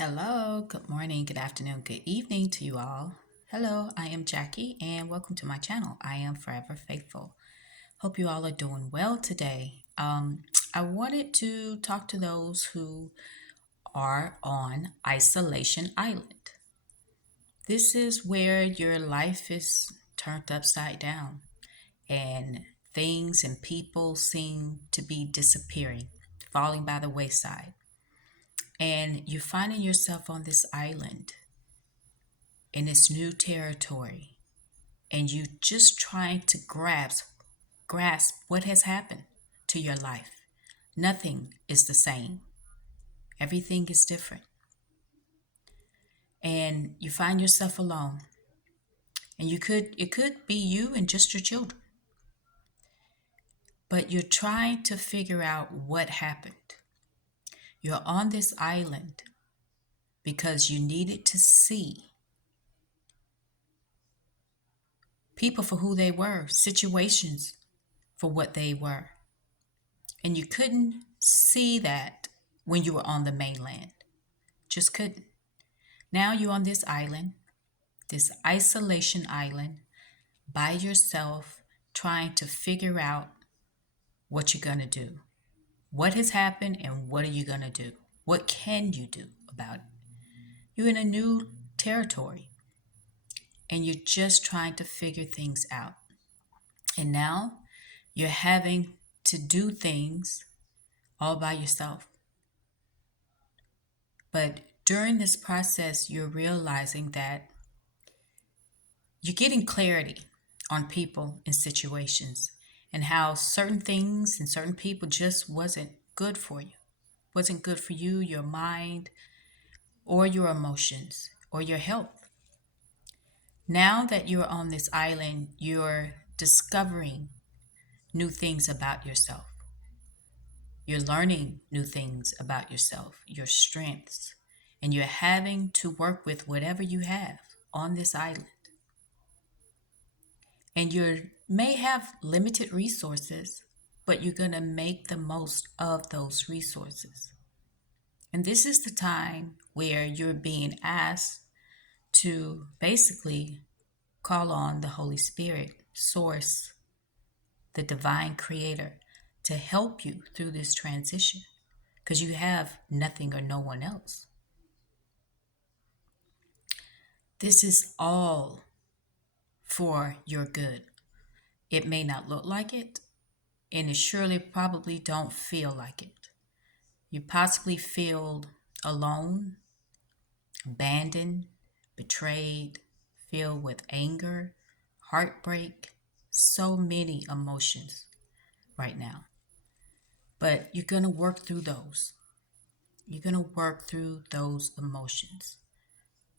Hello, good morning, good afternoon, good evening to you all. Hello, I am Jackie and welcome to my channel. I am Forever Faithful. Hope you all are doing well today. I wanted to talk to those who are on Isolation Island. This is where your life is turned upside down and things and people seem to be disappearing, falling by the wayside. And you're finding yourself on this island in this new territory and you just trying to grasp what has happened to your life. Nothing is the same. Everything is different. And you find yourself alone. And it could be you and just your children. But you're trying to figure out what happened. You're on this island because you needed to see people for who they were, situations for what they were. And you couldn't see that when you were on the mainland. Just couldn't. Now you're on this island, this isolation island, by yourself, trying to figure out what you're going to do. What has happened and what are you going to do? What can you do about it? You're in a new territory and you're just trying to figure things out. And now you're having to do things all by yourself. But during this process, you're realizing that you're getting clarity on people and situations and how certain things and certain people just wasn't good for you. Wasn't good for you, your mind, or your emotions, or your health. Now that you're on this island, you're discovering new things about yourself. You're learning new things about yourself, your strengths, and you're having to work with whatever you have on this island. And you may have limited resources, but you're going to make the most of those resources. And this is the time where you're being asked to basically call on the Holy Spirit, Source, the divine creator, to help you through this transition because you have nothing or no one else. This is all for your good. It may not look like it, and it surely probably don't feel like it. You possibly feel alone, abandoned, betrayed, filled with anger, heartbreak, so many emotions right now. But you're going to work through those. You're going to work through those emotions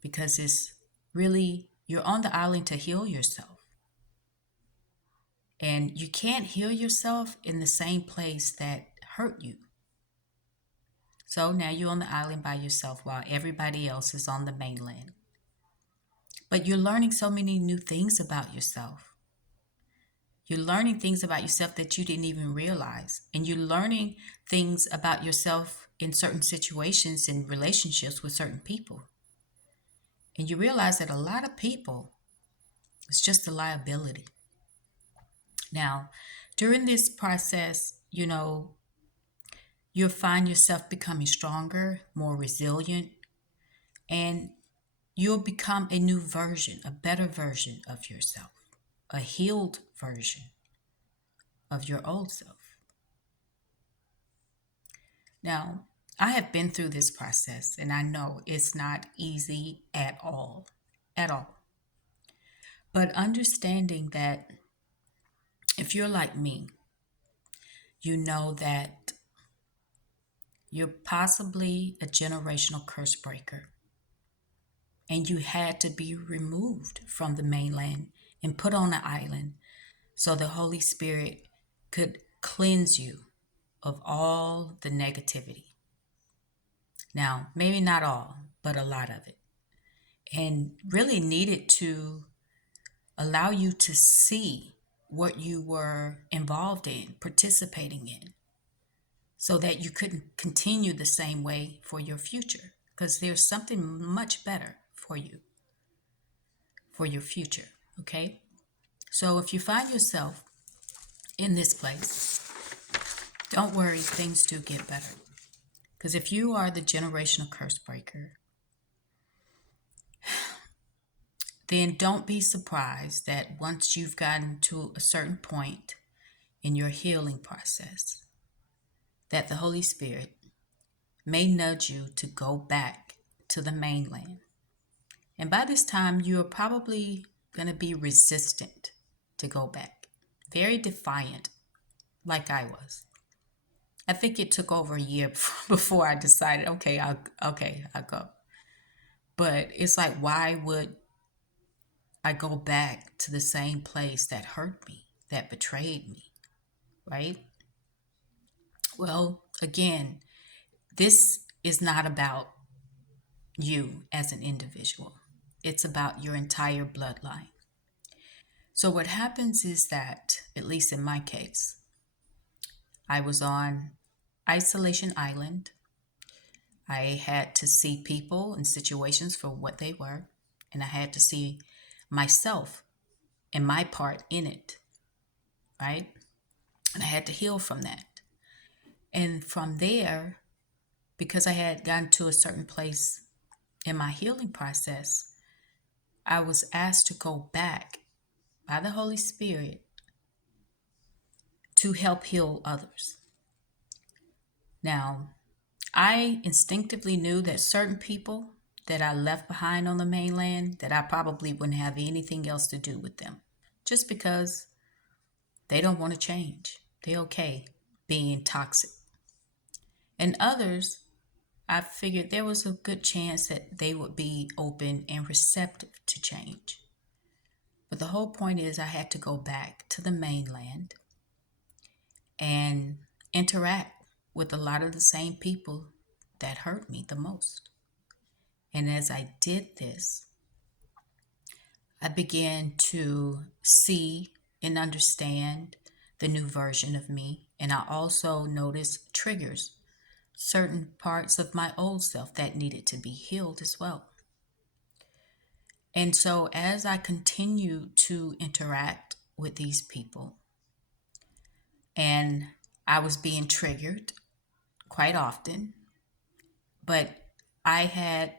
because it's really, you're on the island to heal yourself. And you can't heal yourself in the same place that hurt you. So now you're on the island by yourself while everybody else is on the mainland. But you're learning so many new things about yourself. You're learning things about yourself that you didn't even realize. And you're learning things about yourself in certain situations and relationships with certain people. And you realize that a lot of people, it's just a liability. Now, during this process, you'll find yourself becoming stronger, more resilient, and you'll become a new version, a better version of yourself, a healed version of your old self. Now, I have been through this process and I know it's not easy at all, at all. But understanding that if you're like me, you know that you're possibly a generational curse breaker and you had to be removed from the mainland and put on an island so the Holy Spirit could cleanse you of all the negativity. Now, maybe not all, but a lot of it. And really needed to allow you to see what you were involved in, participating in, so that you couldn't continue the same way for your future. because there's something much better for you, for your future. Okay? So if you find yourself in this place, don't worry, things do get better. Because if you are the generational curse breaker, then don't be surprised that once you've gotten to a certain point in your healing process, that the Holy Spirit may nudge you to go back to the mainland. And by this time, you're probably going to be resistant to go back, very defiant, like I was. I think it took over a year before I decided, I'll go. But it's like, why would I go back to the same place that hurt me, that betrayed me, right? Well, again, this is not about you as an individual. It's about your entire bloodline. So what happens is that, at least in my case, I was on isolation island. I had to see people and situations for what they were, and I had to see myself and my part in it, right? And I had to heal from that. And from there, because I had gotten to a certain place in my healing process, I was asked to go back by the Holy Spirit to help heal others. Now, I instinctively knew that certain people that I left behind on the mainland, that I probably wouldn't have anything else to do with them, just because they don't want to change. They're okay being toxic. And others, I figured there was a good chance that they would be open and receptive to change. But the whole point is I had to go back to the mainland and interact with a lot of the same people that hurt me the most. And as I did this, I began to see and understand the new version of me. And I also noticed triggers, certain parts of my old self that needed to be healed as well. And so as I continued to interact with these people, and I was being triggered quite often, but I had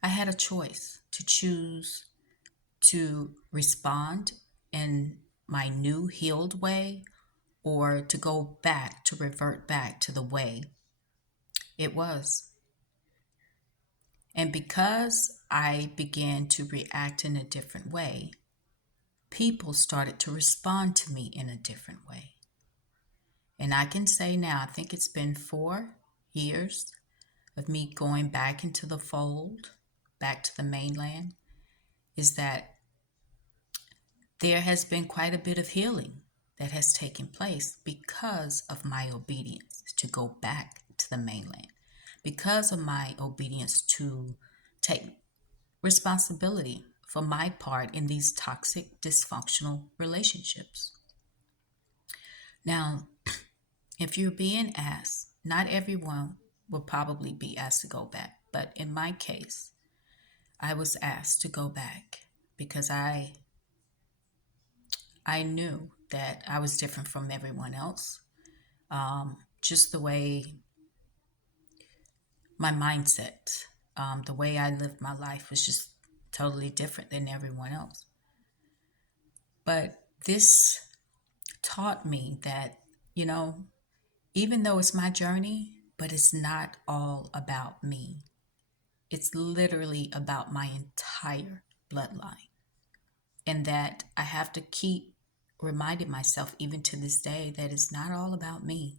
I had a choice to choose to respond in my new healed way, or to go back, to revert back to the way it was. And because I began to react in a different way, people started to respond to me in a different way. And I can say now, I think it's been 4 years of me going back into the fold, back to the mainland, is that there has been quite a bit of healing that has taken place because of my obedience to go back to the mainland, because of my obedience to take responsibility for my part in these toxic, dysfunctional relationships. Now, if you're being asked, not everyone will probably be asked to go back, but in my case, I was asked to go back because I knew that I was different from everyone else. Just the way my mindset, the way I lived my life was just totally different than everyone else. But this taught me that, you know, even though it's my journey, but it's not all about me. It's literally about my entire bloodline. And that I have to keep reminding myself, even to this day, that it's not all about me,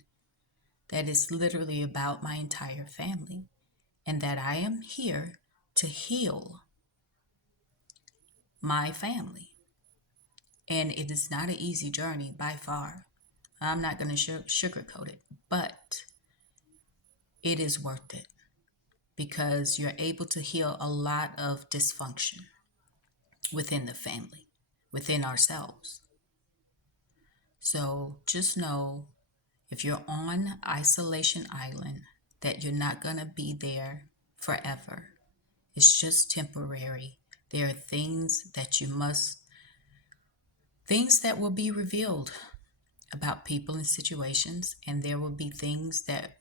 that it's literally about my entire family, and that I am here to heal my family. And it is not an easy journey by far. I'm not going to sugarcoat it, but it is worth it because you're able to heal a lot of dysfunction within the family, within ourselves. So just know, if you're on Isolation Island, that you're not going to be there forever. It's just temporary. There are things that will be revealed about people and situations, and there will be things that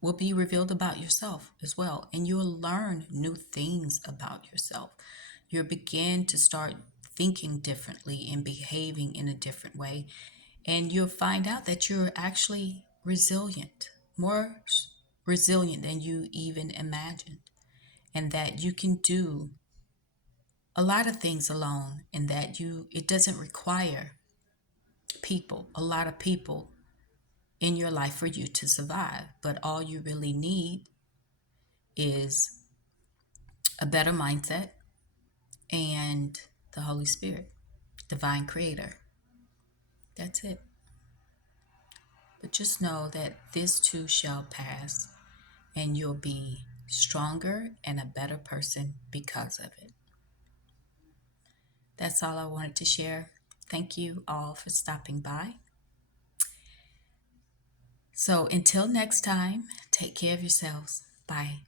will be revealed about yourself as well. And you'll learn new things about yourself. You'll begin to start thinking differently and behaving in a different way. And you'll find out that you're actually resilient, more resilient than you even imagined, and that you can do a lot of things alone, and that it doesn't require a lot of people in your life for you to survive. But all you really need is a better mindset and the Holy Spirit, divine creator. That's it. But just know that this too shall pass, and you'll be stronger and a better person because of it. That's all I wanted to share. Thank you all for stopping by. So until next time, take care of yourselves. Bye.